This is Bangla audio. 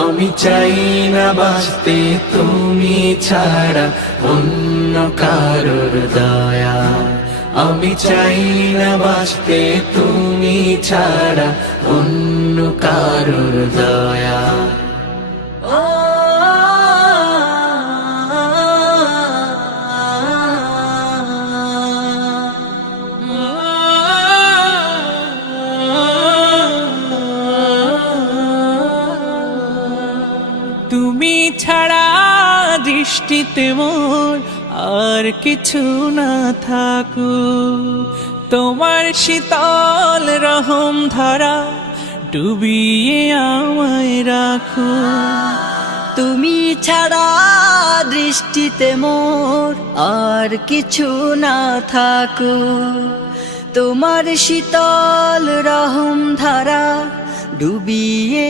আমি চাই না বাঁচতে তুমি ছাড়া অন্য কারোর দয়া। আমি চাই না বাঁচতে তুমি ছাড়া অন্য কারোর দয়া। তুমি ছাড়া দৃষ্টিতে মোর আর কিছু না থাকুক, তোমার শীতল রহম ধারা ডুবিয়ে আমায় রাখো। তুমি ছাড়া দৃষ্টিতে মোর আর কিছু না থাকুক, তোমার শীতল রহম ধারা ডুবিয়ে